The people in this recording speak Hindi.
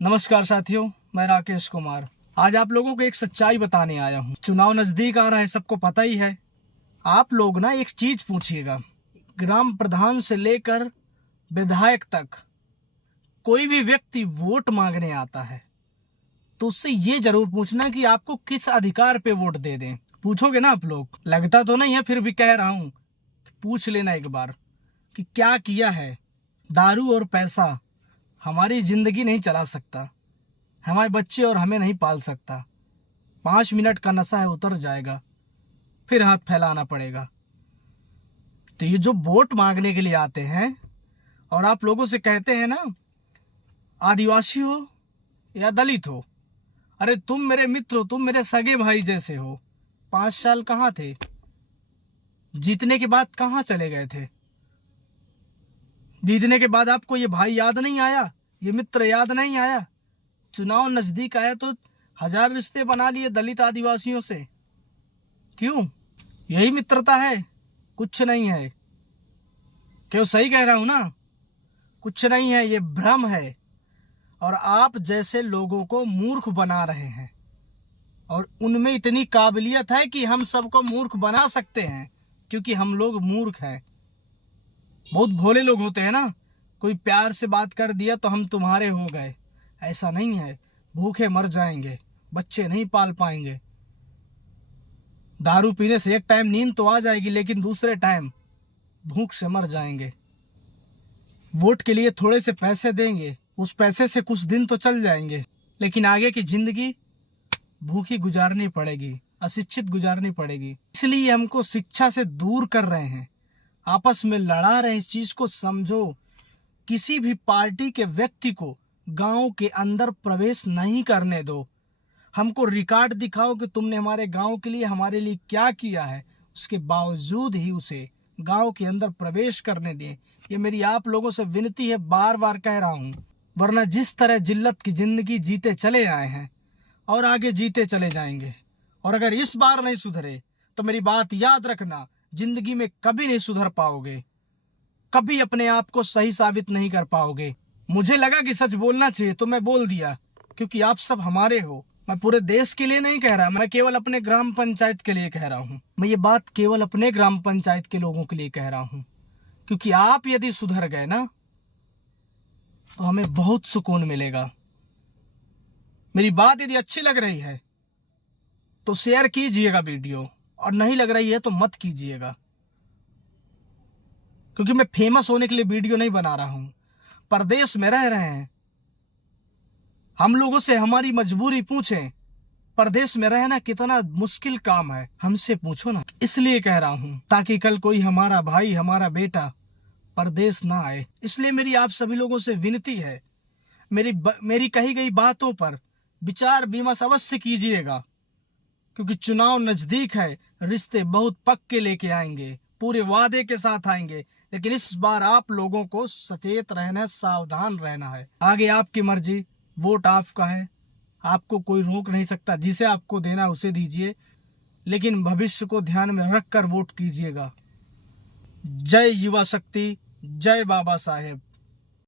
नमस्कार साथियों, मैं राकेश कुमार। आज आप लोगों को एक सच्चाई बताने आया हूँ। चुनाव नजदीक आ रहा है, सबको पता ही है। आप लोग ना एक चीज पूछिएगा, ग्राम प्रधान से लेकर विधायक तक कोई भी व्यक्ति वोट मांगने आता है तो उससे ये जरूर पूछना कि आपको किस अधिकार पे वोट दे दें। पूछोगे ना आप लोग? लगता तो नहीं है, फिर भी कह रहा हूँ, पूछ लेना एक बार कि क्या किया है। दारू और पैसा हमारी जिंदगी नहीं चला सकता, हमारे बच्चे और हमें नहीं पाल सकता। 5 मिनट का नशा है, उतर जाएगा, फिर हाथ फैलाना पड़ेगा। तो ये जो वोट मांगने के लिए आते हैं और आप लोगों से कहते हैं ना, आदिवासी हो या दलित हो, अरे तुम मेरे मित्र हो, तुम मेरे सगे भाई जैसे हो। 5 साल कहाँ थे? जीतने के बाद कहाँ चले गए थे? जीतने के बाद आपको ये भाई याद नहीं आया, ये मित्र याद नहीं आया? चुनाव नजदीक आया तो 1000 रिश्ते बना लिए दलित आदिवासियों से। क्यों? यही मित्रता है? कुछ नहीं है। क्यों? सही कह रहा हूं ना? कुछ नहीं है, ये भ्रम है। और आप जैसे लोगों को मूर्ख बना रहे हैं, और उनमें इतनी काबिलियत है कि हम सबको मूर्ख बना सकते हैं, क्योंकि हम लोग मूर्ख हैं। बहुत भोले लोग होते हैं ना, कोई प्यार से बात कर दिया तो हम तुम्हारे हो गए। ऐसा नहीं है। भूखे मर जाएंगे, बच्चे नहीं पाल पाएंगे। दारू पीने से एक टाइम नींद तो आ जाएगी, लेकिन दूसरे टाइम भूख से मर जाएंगे। वोट के लिए थोड़े से पैसे देंगे, उस पैसे से कुछ दिन तो चल जाएंगे, लेकिन आगे की जिंदगी भूखी गुजारनी पड़ेगी, अशिक्षित गुजारनी पड़ेगी। इसलिए हमको शिक्षा से दूर कर रहे हैं, आपस में लड़ा रहे हैं। इस चीज को समझो। किसी भी पार्टी के व्यक्ति को गांव के अंदर प्रवेश नहीं करने दो। हमको रिकॉर्ड दिखाओ कि तुमने हमारे गांव के लिए, हमारे लिए क्या किया है, उसके बावजूद ही उसे गांव के अंदर प्रवेश करने दें। ये मेरी आप लोगों से विनती है, बार बार कह रहा हूं। वरना जिस तरह जिल्लत की जिंदगी जीते चले आए हैं और आगे जीते चले जाएंगे, और अगर इस बार नहीं सुधरे तो मेरी बात याद रखना, जिंदगी में कभी नहीं सुधर पाओगे, कभी अपने आप को सही साबित नहीं कर पाओगे। मुझे लगा कि सच बोलना चाहिए तो मैं बोल दिया, क्योंकि आप सब हमारे हो। मैं पूरे देश के लिए नहीं कह रहा, मैं केवल अपने ग्राम पंचायत के लिए कह रहा हूँ। मैं ये बात केवल अपने ग्राम पंचायत के लोगों के लिए कह रहा हूँ, क्योंकि आप यदि सुधर गए ना तो हमें बहुत सुकून मिलेगा। मेरी बात यदि अच्छी लग रही है तो शेयर कीजिएगा वीडियो, और नहीं लग रही है तो मत कीजिएगा, क्योंकि मैं फेमस होने के लिए वीडियो नहीं बना रहा हूं। परदेश में रह रहे हैं हम, लोगों से हमारी मजबूरी पूछें। परदेश में रहना कितना मुश्किल काम है, हमसे पूछो ना। इसलिए कह रहा हूं, ताकि कल कोई हमारा भाई, हमारा बेटा परदेश ना आए। इसलिए मेरी आप सभी लोगों से विनती है, मेरी कही गई बातों पर विचार विमर्श अवश्य कीजिएगा, क्योंकि चुनाव नजदीक है। रिश्ते बहुत पक्के लेके आएंगे, पूरे वादे के साथ आएंगे, लेकिन इस बार आप लोगों को सचेत रहना, सावधान रहना है। आगे आपकी मर्जी, वोट आपका है, आपको कोई रोक नहीं सकता। जिसे आपको देना उसे दीजिए, लेकिन भविष्य को ध्यान में रखकर वोट कीजिएगा। जय युवा शक्ति, जय बाबा साहेब।